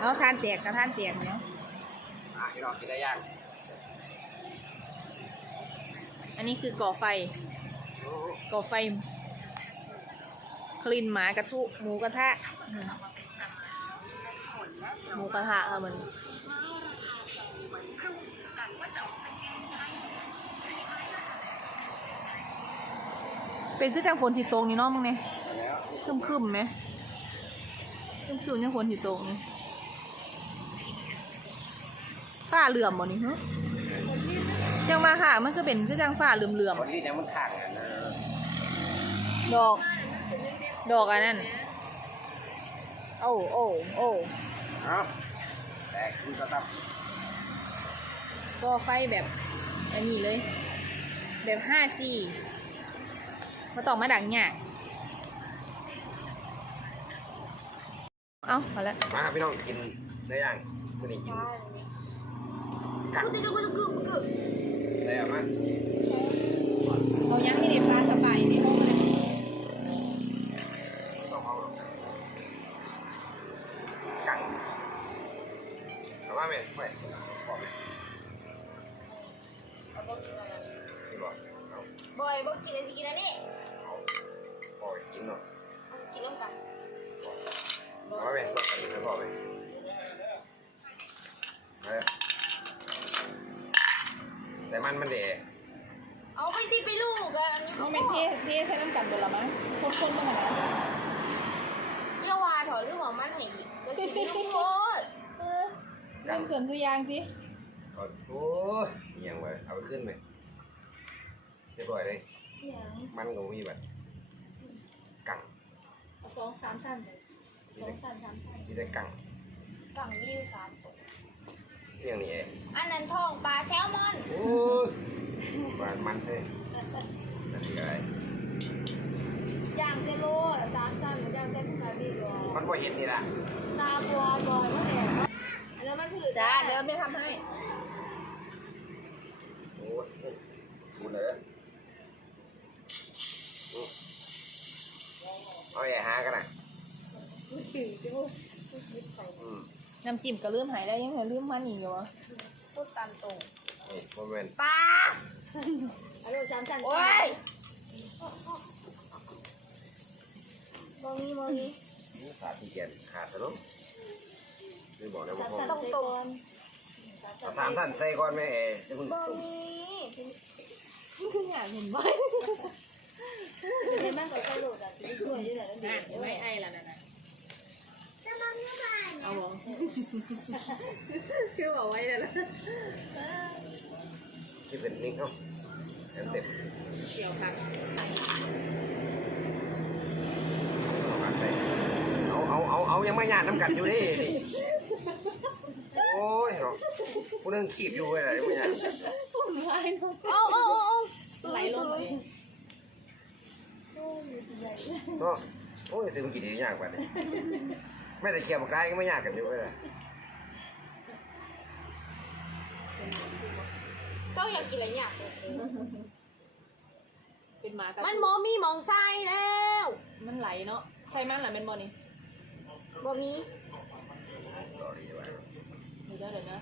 แล้วทานเตียกกับทานเตียกเนาะอะพี่น้องกินได้ยังอันนี้คือก่อไฟ ก่อไฟกลิ่นหมากระทุหมูกระทะอืมหมูกระทะค่ะมันเป็นคือจังฝนสีตรงนี่เนาะมึงเนี่ยแล้วคึมคึมๆไหมคึมคึมๆจังฝนสีตรงนี่ ฝ้าเหลื่อมบ่นี่ฮะจังมาค่ะมันคือเป็นคือจังฝ้าเหลื่อมเหลื่อมคนที่ยังมันข้างอะนะดอก ดอกอันนั้นโอ้โอ้โอ้เอ้าแตกคุณก็ตับก็ไฟแบบอันนี้เลย แบบ 5G มาต่องมาดังเนี่ยากเอ้ามาแล้วมาครับพี่น้องกินได้ยังมื่อนี้กิน กังได้เอามาเรายังไม่ได้ฟ้าสบายในห้องเลยสองห้องกังเอามาไหมไม่บอกไหม มันมันเดะเอาไปสิไปลูกกันอันนี้น้องเป็นเทเทใช้น้ำกันเดี๋ยวละมั้งคนๆมั้งอะนะเรียกว่าถอดเรื่องของมันให้อีกก็กินไม่รู้โคตรเออเรื่องเสริมสุยางสิเอาโอ้ยอิหยังไว้เอาไปขึ้นไหมเรียบร้อยเลยมันก็มีแบบกังสองสามสั้นมีสอแต่งสั้นสามสั้นมีแต่กังกังมีอยู่สามตัวเรื่องนี้เองอันนั้นทองปลาแซลมอน โอ้ยหวาน มันเลยนั่นคืออะไรย่างเซโลสามชั้นหรือย่างเส้นคาร์บีรอมันบ่เห็นนี่ล่ะตาบัวบอยว่าแหละอันนั้นมันถือจ้าได้เดี๋ยวไม่ทำให้โอ้ยสูนเลยอืมเอาอย่าหากันนะอืมน้ำจิ้มก็เริ่มหายแล้วยังไงเริ่มมันอีกเหรอพูดตามตรงนี่ โมเมนต์ปลาอันนี้สามชั้นโอ้ยมองนี้มองนี้ขาดที่เกียนขาดซะเนาะนี่บอกเลยว่าสามพอชั้นตรงเอาถามท่านใส่ก่อนไหมเอ๋จะคุณมองตุ่มนี้คืออยากเห็นบ่ในบ้านกับใครโหลดอะที่ช่วยด้วยแหละนั่นเองไม่ไอ้ละนะเอาวะ คือบอกไว้เลยละที่เป็นนิ่งเอ้าแอนเต็มเกี่ยวพักเอาเอาเอาเอายังไม่หยาดน้ำกันอยู่ดินี่โอ้ยเนาะผู้นึงขีบอยู่เลยยังไม่หยาดเอาเอาเอาไหลลงไปเนาะโอ้ยซื้อมากี่ดียากกว่านี่ ไม่แต่เคียวบอกได้ก็ไม่ยากกันอยู่เลยเจ้าอยากกินอะไรเนี่ยเป็นหมากัมันมอมีมองไส้แล้วมันไหลเนาะใช่มันแหละเป็นบอนี่บ่มีต่อดีไว้เดี๋ยวเดี๋ยวนะ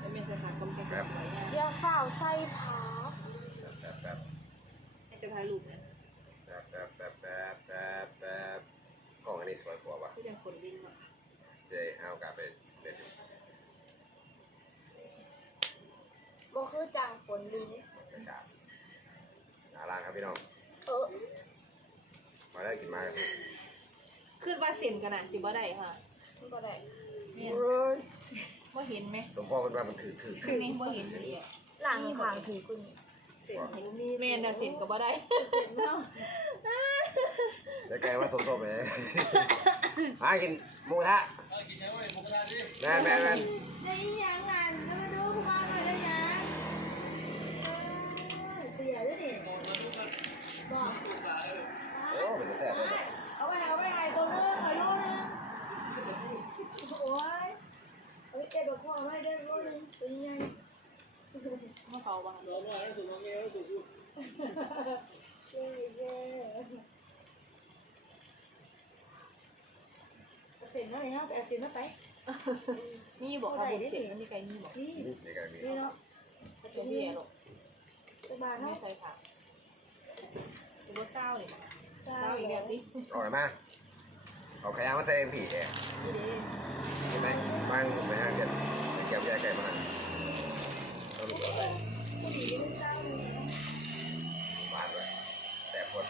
จะเป็นสถานกรรมการสวยงามเดี๋ยวฝ้าวไส้ผา แป๊บแป๊บ ให้จะถ่ายรูปเนี่ย แป๊บแป๊บแป๊บแป๊บแป๊บแป๊บกล้องอันนี้สวยกว่าว่ะ ที่เป็นคนวิ่งอะ จะได้เอากลับไปเด็ด บ่คือจางฝนลิ้น กระดาษอาลางครับพี่น้อง เออ มาได้กินมากัน ขึ้นว่าเซ็นกันนะสิบ่ได้ค่ะมันก็ได้เนี่ยเฮ้ยว่าเห็นไหมสมพ่อเป็นว่ามันถือถือคือนี่ว่าเห็นเลยหลังขางถือกุนเซ็นให้ลูกนี่แม่น่ะเซ็นก็บ่ได้แล้วแกว่าสมทบเลยมากินหมูกระทะแม่นแม่นแม่นได้ยังงานแล้วมาดูคุณมาหน่อยได้ยังเสียด้วยนี่บอกโอ้เป็นแซ่บเลยเอาไปไหนเอาไปไหนตัวนึงขอโลนึงโอ้ยเอาไปเก็บดอกพ่อไม่ได้โลนึงเป็นยัง เมื่อเขาวางเลยเย้เย้เสร็จแล้วเลยฮะไปเอาสินมาไปนี่บอกค่ะบุกเสียงมันมีไก่นี่บอกนี่ในการนี้นี่เนาะตัวพี่หรอกสบายเนาะใช่ค่ะตัวเศร้าเนี่ยจ้าเศร้าอีกแล้วสิอร่อยมากเอาขยะมาใส่ผีแอร์นี่เด้ใช่ไหมบ้านผมไปห้างเดือนเก็บยาไก่มาเอาลูกเอา ไปผู้ดีไม่เศร้าเลยหวานเลยแต่คน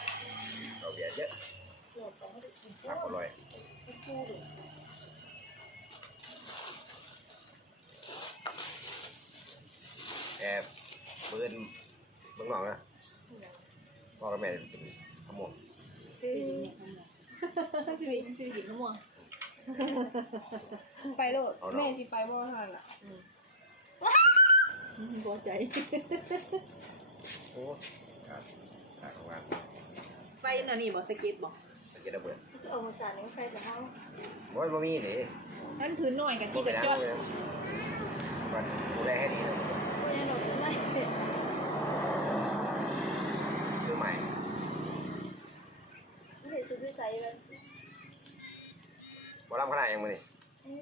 เราเบียร์เยอะหลบไปให้ได้กินทำอร่อยคู่เลยแอบปืนเมืองนอกนะพ่อกับแม่กินขโมยคือชีวิตชีวิตน้ำมันไปโลดแม่สิไปบ่ทันล่ะ พอใจ โอ้ขาดขาดของงานไฟน่ะนี่บอกสเก็ตบอกไปกินระเบิดจะเอามาสานนี้ใส่กับเขาโอ้ยบ่มีดินั่นพื้นหน่อยกับบ่ที่ไปกระนั่งจอดเลยมันดูแลให้ดีนะเพราะฉะนั้นเราจะไม่ซื้อใหม่ไม่ได้ซื้อใส่กันบ่รับขนาดยังมื้อนี่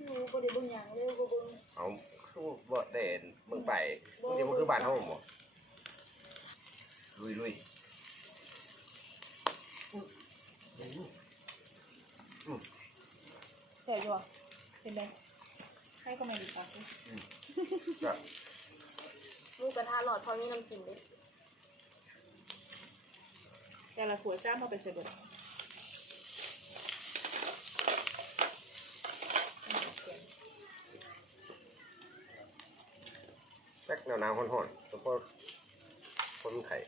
ไม่รู้ก็ได้บุญอย่างเร็วก็บุญ เอาคือบ่ ได้เห็นมึงไปมึงจะมันคือบ้านเฮาบ่ลุยลุยใส่ยวเป็นไงให้ก็ไม่ดีป่ะก็ลูกกระทะหลอดพอมีน้ำจิ้มเด้แต่ละขวดจ้ามาเป็นเสร็จหมด แป๊กหนาวๆร้อนๆแล้วก็คนไข่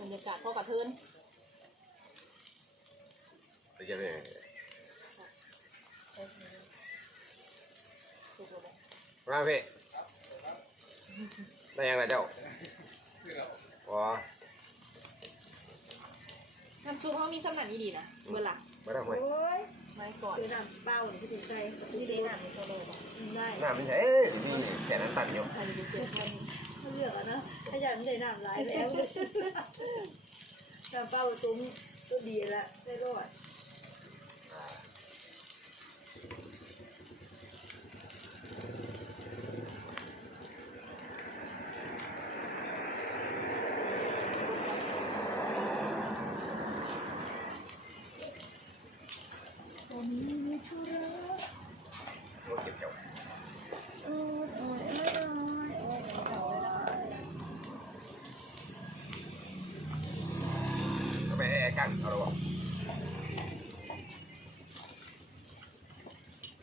บรรยากาศเข้ากระเทือนไปจะไปสุดเลยมาพี่ได้ยังไงเจ้าอ๋อน้ำซุปเขามีสมันดีนะเมื่อหลังไม่ต้องห่วยโอ้ย ไม่ก่อนซื้อน้ำเปล่าหรือที่ใส่ที่ได้น้ำในโซโล่ป่ะได้น้ำมันใช่เอ้ยนี่แค่นั้นตัดอยู่ใครจะเจอใครเขาเลือกอะนะถ้าอยากได้น้ำหลายแล้วน้ำเปล่าตุ้มก็ดีละได้รอด โอ้เก็บเกี่ยว โอ้ยโอ้ยไม่ได้โอ้ยโอ้ย กันเอาละวะ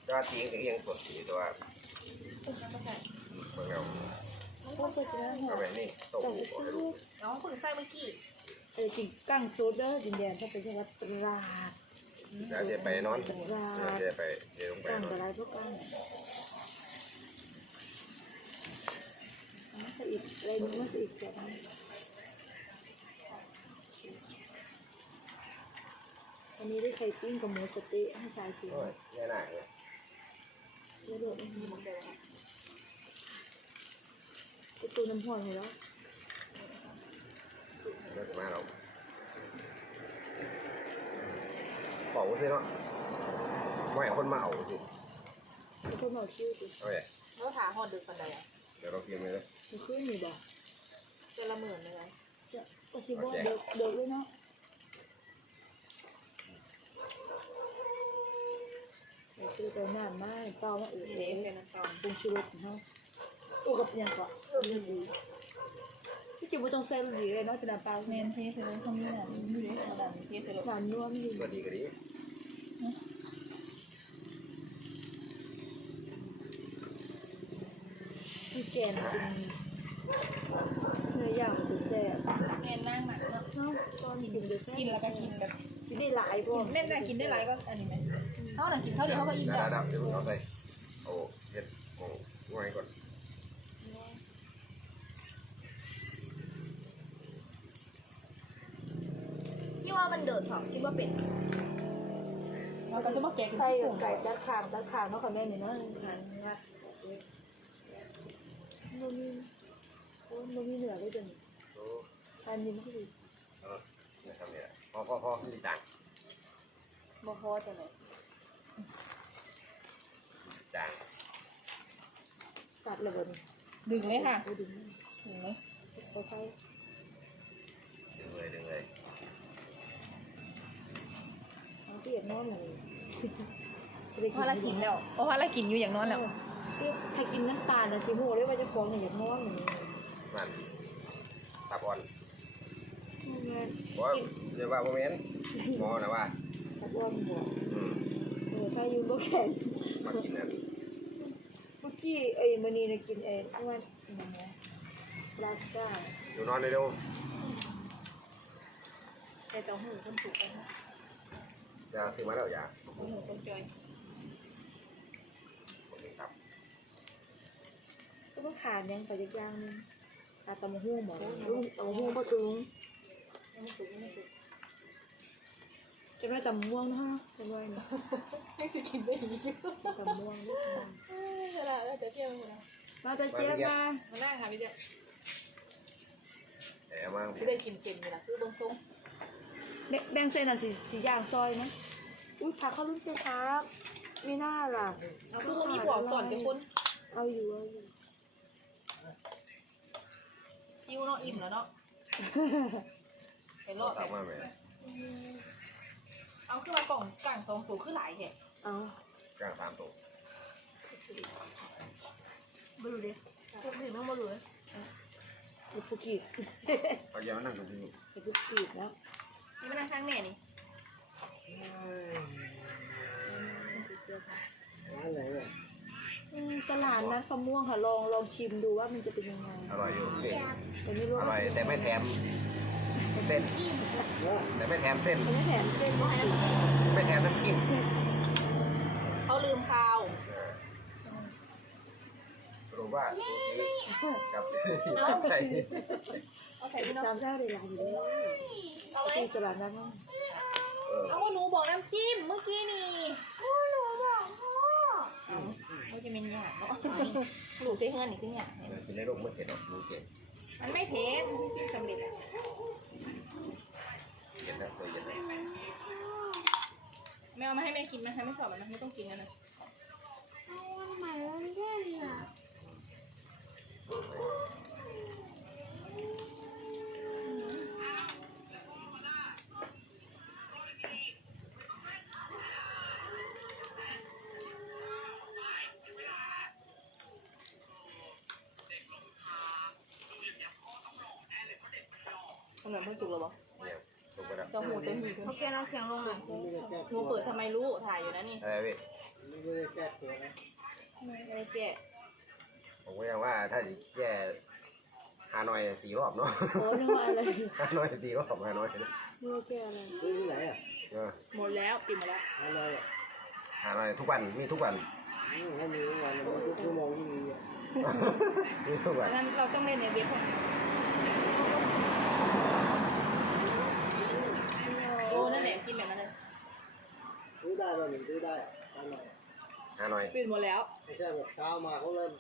ก็ตีถึงยังสดอยู่ตัวเบิ่งเอาโอ้ยเสียหัวเอาไปนี่ต๊ะหูเอาให้ลูกน้องเพิ่งใส่เมื่อกี้เออจิงกั้งโซดเดอร์ดินแดนถ้าเป็นจังหวัดตราดเดี๋ยวจะไปนอนเดี๋ยวจะไปเดี๋ยวลงไปกั้งนอนอะไรพวกกั้งมาสอีกอะไรนึงมาสอีกแบบนี้ นนี้ได้ไข่ปิ้งกับหมูสะเต๊ะให้ชายกินโอ้ยแย่หนักเลยแล้วโดดไม่มีหมดเลยค่ะประตูน้ำพองเลยแล้วเลิกมาเราบอกว่าซื้อเนาะไม่ให้คนมาเอาสิประตูหน่อคิ้วดิเอาไปแล้วขาหอดดึกปันใดอะเดี๋ยวเรากินเลยมันขึ้นมีบ่เจอละหมื่นเลยไหมจะกระซิบว่าเดิกเดิกด้วยเนาะ คือไปน้ำไม้เป้ามาอือนี่เองเป็นตาลปรุงชูรสของเขาตัวกับยังก่อนเรื่องดีที่จริงไม่ต้องใส่ลูกดีเลยเนาะจะน้ำเปลาเมนเทสเลยตรงนี้น่ะอยู่ในกระดานเทสเลยน้ำนัวมันดีก็ดีก็ดีที่แกนเป็นเนื้อย่างมันแซ่บเมนนั่งหนักเนาะตอนกินจะแซ่บกินแล้วก็กินแบบกินได้หลายพวกเม่นน่ะกินได้หลายก็อันนี้ไหม เขาหนังกินเขาเดียวเขาก็อิ่มได้แล้วได้เดี๋ยวเราใส่โอ้เฮ็ดโอ้ง่ายก่อนที่ว่ามันเดือดหรอคิดว่าเป็นเราก็จะมาแกะใส่กับไก่จัดขามจัดขามเนาะค่ะแม่เนี่ยเนาะงานงานมันมีโอ้มันมีเหนือได้จังโอ้อันนี้มันคือเออนะครับเนี่ยพอพอพอไม่ได้ตังค์บ่ฮอจังไหน จางตัดระเบิดดึงเลยค่ะไปดึงดึงเลยไปไฟดึงเลยดึงเลยเอาที่อยากนอนเลยเพราะเรากินแล้วเพราะว่าเรากินอยู่อย่างนั้นแล้วใครกินน้ำตาลนะสิโม่ได้ว่าจะฟ้องเนี่ยอยากนอนอย่างนี้นั่นตาบอลงานบอกว่าเรียกว่าโมเมนต์หมอนะว่าตะอ้วนหัวอืมเออถ้ายืนก็แข็งมากินนั่นเมื่อ กี้ไอ้มันนี่นะกินไอ้อ้วนอะไรนะลาสก้าอยู่นอนเร็วแต่เต้าหู้ต้นสุกกันนะๆจะซื้อมาแล้วอย่าเต้าหู้ต้นจอยโอเคครับก็ต้องขาดยังไปจักอย่างหนึงขาดตำมะฮู้หมอลูกตำมะฮู้ปะตึงยังไม่สุกยังไม่สุกจะไม่ตำม่วงนะฮะจะไว้นะให้สิกินได้อีกตำม่วงลูกนะ เวลาเราจะเที่ยวกันนะมาจะเจ๊มามานั่งค่ะพี่เดียวแต่มาพี่ได้กินเค็มอยู่ละคือเบิ้งซุ้งแบแบ่งเส้นอะสีสีย่างซอยนะอุ้ยผักเขาลุ้นเจ๊ครับไม่น่าล่ะเอาคือวันนี้บอกสอนกับคนเอาอยู่เอาอยู่ซิวเนาะอิ่มแล้วเนาะไปรอดตามไปมาไหมเอาขึ้นมากล่องกลางสองตัวขึ้นหลายแห่เอากลางสามตัว ไม่รู้ดิพวกนี้ไม่มาเลยเห็ดปุกีดเขาจะมานั่งตรงนี้เห็ดปุกีดแล้วนี่มานั่งข้างแม่นี่อืมตลาดนัดมะม่วงค่ะลองลองชิมดูว่ามันจะเป็นยังไงอร่อยอยู่เส้นแต่ไม่รู้อร่อยแต่ไม่แถมเส้น แต่ไม่แถมเส้นมันไม่แถมเส้นไม่สิไม่แถมน้ำจิ้มเขาลืมข้าวเออส รุปว่าซูชิกับไก่เอาใส่พี่น้องจำเจ้าได้หลายอยู่เลยเอาไหมที่ตลาดนัดมั้งเออเอาว่าหนูบอกน้ำจิ้มเมื่อกี้นี่หนูบอกพ่อเขาจะเป็นอย่างเนาะหนูเจ๊เฮือนนี่คืออย่างเออกินในโลกไม่เผ็ดหรอกดูเก่งมันไม่เผ็ดมันจิ้มสำเร็จอะเย็นแล้วเคยเย็นแล้วแม่เอามาให้แม่กินไหมให้ไม่สอบมันนะไม่ต้องกินกันนะทำไม ไม่สุกหรอวะเนี่ยลงไปแล้วเต้าหู้เต้าหู้โอเคเราเสียงลงหน่อยหนูเปิดทำไมรู้ ถ่ายอยู่นะนี่อะไรพี่ไม่ได้แก้ ผมก็ยังว่าถ้าจะแก้ฮานอยสี่รอบเนาะโอ้นึกว่าอะไรฮานอยสี่รอบฮานอยนะนึกว่าแกอะไรซื้อที่ไหนอะเออหมดแล้วปิดหมดแล้วอะไรอะฮานอยทุกวันมีทุกวันอืมให้มีทุกวันมีทุกชั่วโมงที่มีอะมีทุกวันนั้นเราต้องเล่นในเว็บของโอ้นั่นแหละกินแบบนั้นเลยซื้อได้ป่ะหนึ่งซื้อได้อะทำไมฮานอยปิดหมดแล้วไม่ใช่แบบเช้ามาเขาเริ่ม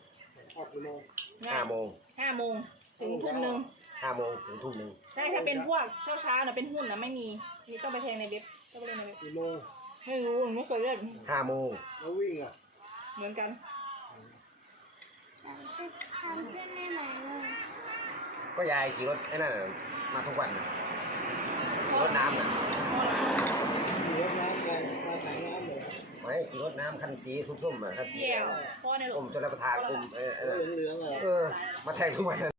ออกกี่โมงง่าห้ายโมงห้าโมงถึงทุ่มหนึ่งห้าโมงถึงทุ่มหนึ่งใช่ถ้าเป็นพวกเช้าเช้าๆนะเป็นหุ้นนะไม่มีนี่ต้องไปแทงในเว็บต้องไปเล่นในเว็บกี่โมงไม่รู้ไม่เคยเล่นห้าโมงแล้ววิ่งอะเหมือนกันทำเส้นได้ไหมเลยก็ยายขี่รถไอ้นั่นน่ะมาทุกวันน่ะขี่รถน้ำน่ะ ขี่รถน้ำไปมาขายน้ำเลย ไม่ขี่รถน้ำคันสีส้มๆอะคันสีเดี่ยวพ่อในหลกลงมจนรับประทานกลมเออเออเหลืองๆเลยเออ มาแทงทุกวัน